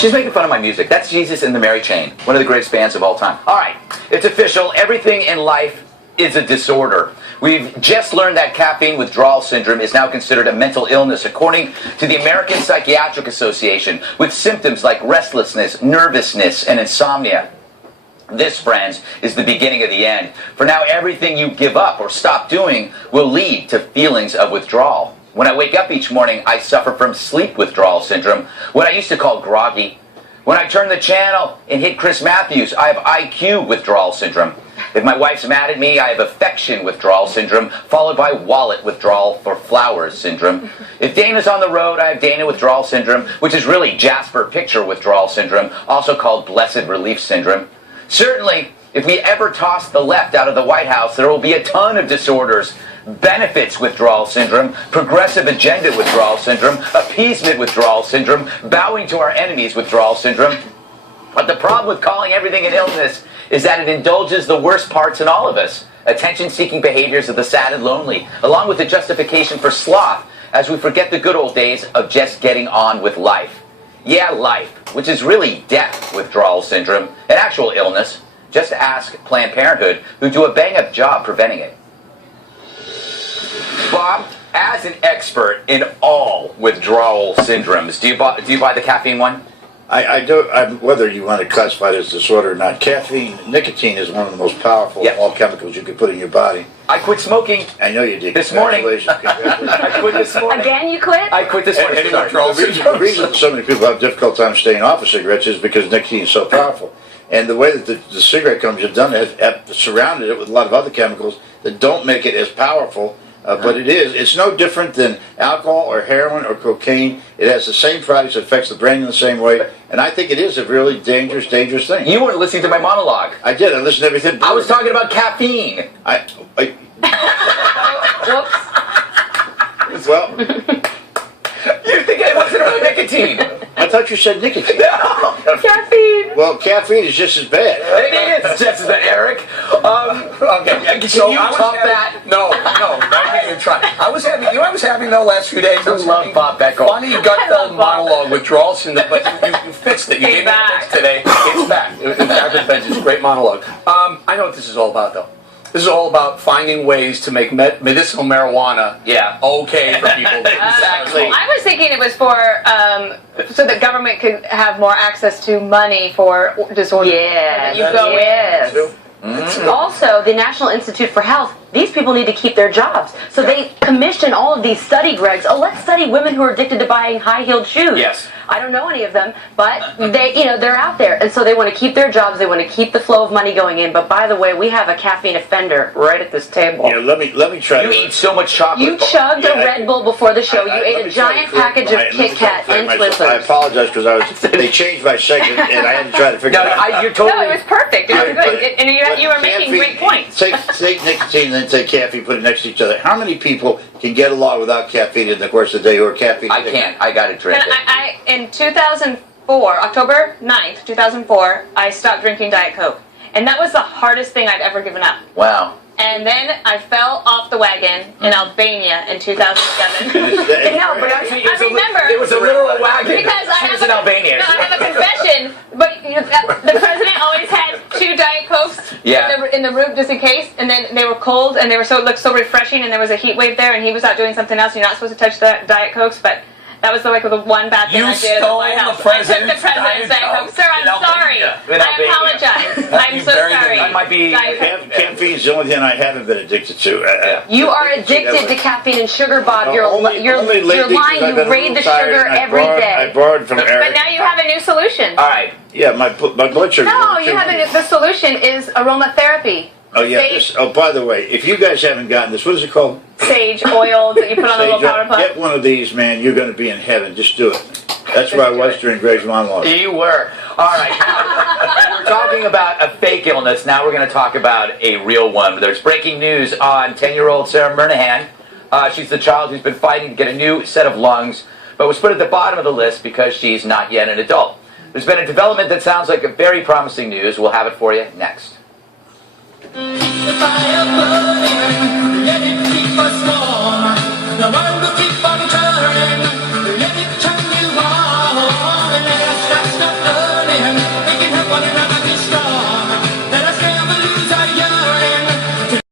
She's making fun of my music. That's Jesus and the Mary Chain, one of the greatest bands of all time. All right, it's official. Everything in life is a disorder. We've just learned that caffeine withdrawal syndrome is now considered a mental illness, according to the American Psychiatric Association, with symptoms like restlessness, nervousness, and insomnia. This, friends, is the beginning of the end. For now, everything you give up or stop doing will lead to feelings of withdrawal. When I wake up each morning, I suffer from sleep withdrawal syndrome, what I used to call groggy. When I turn the channel and hit Chris Matthews, I have IQ withdrawal syndrome. If my wife's mad at me, I have affection withdrawal syndrome, followed by wallet withdrawal for flowers syndrome. If Dana's on the road, I have Dana withdrawal syndrome, which is really Jasper picture withdrawal syndrome, also called blessed relief syndrome. Certainly, if we ever toss the left out of the White House, there will be a ton of disorders. Benefits withdrawal syndrome, progressive agenda withdrawal syndrome, appeasement withdrawal syndrome, bowing to our enemies withdrawal syndrome. But the problem with calling everything an illness is that it indulges the worst parts in all of us. Attention-seeking behaviors of the sad and lonely, along with the justification for sloth, as we forget the good old days of just getting on with life. Yeah, life, which is really death withdrawal syndrome, an actual illness. Just ask Planned Parenthood, who do a bang-up job preventing it. Bob, as an expert in all withdrawal syndromes, do you buy the caffeine one? I do. Whether you want to classify it as disorder or not, nicotine is one of the most powerful of all chemicals you can put in your body. I quit smoking. I know you did. This morning. I quit this morning. Again, you quit? I quit this morning. The reason so many people have a difficult time staying off of cigarettes is because nicotine is so powerful. And the way that the cigarette companies have done it, have surrounded it with a lot of other chemicals that don't make it as powerful. But it's no different than alcohol or heroin or cocaine. It has the same products, it affects the brain in the same way, and I think it is a really dangerous thing. You weren't listening to my monologue. I did. I listened to everything. I was talking about caffeine. Well, you think it wasn't about nicotine? I thought you said nicotine. No. Caffeine. Well, caffeine is just as bad. It is just as bad, Eric. Okay. Can you top that? No, not even try. I was having though last few days. I was love Bob Beckel. Funny Gutfeld monologue withdrawal syndrome, but you fixed it. You gave me a fix today. It's back. It's a great monologue. I know what this is all about, though. This is all about finding ways to make medicinal marijuana okay for people. Exactly. I was thinking it was for so that government could have more access to money for disorders. Yes. You go in. Also, the National Institute for Health, these people need to keep their jobs. So they commission all of these study Gregs. Oh, let's study women who are addicted to buying high-heeled shoes. Yes. I don't know any of them, but they're out there. And so they want to keep their jobs. They want to keep the flow of money going in. But by the way, we have a caffeine offender right at this table. Yeah, let me try. You eat so much chocolate. You chugged a Red Bull before the show. You ate a giant package of Kit Kat and Twizzlers. I apologize because they changed my segment and I had to try to figure it out. You're totally. No, it was perfect. It was good. And you were making great points. Take nicotine and then take caffeine, put it next to each other. How many people can get along without caffeine in the course of the day who are caffeine addicted? I can't. I got to drink it. In 2004, October 9th, 2004, I stopped drinking Diet Coke. And that was the hardest thing I'd ever given up. Wow. And then I fell off the wagon in Albania in 2007. No, but actually, it was a literal wagon. Because she was in Albania. No, I have a confession. But the president always had 2 Diet Cokes in the room just in case. And then they were cold and they looked so refreshing. And there was a heat wave there, and he was out doing something else. You're not supposed to touch the Diet Cokes, but that was the one bad thing I did at the White House. I took the president's Diet Coke. Sir, I'm sorry. I apologize. I'm so sorry. That might be. Caffeine is the only thing I haven't been addicted to. You are addicted to caffeine and sugar, Bob. You're lying. You raid the sugar every day. I borrowed from Eric. But now you have a new solution. All right. Yeah, my blood sugar. No, the solution is aromatherapy. Oh yeah. By the way, if you guys haven't gotten this, what is it called? Sage oil that you put on a little powder puff. Get one of these, man. You're going to be in heaven. Just do it. That's where I was during Greg's monologue. You were. All right. Now, we're talking about a fake illness. Now we're going to talk about a real one. There's breaking news on 10-year-old Sarah Murnahan. She's the child who's been fighting to get a new set of lungs, but was put at the bottom of the list because she's not yet an adult. There's been a development that sounds like a very promising news. We'll have it for you next. The world will keep on turning. Let it turn you on. One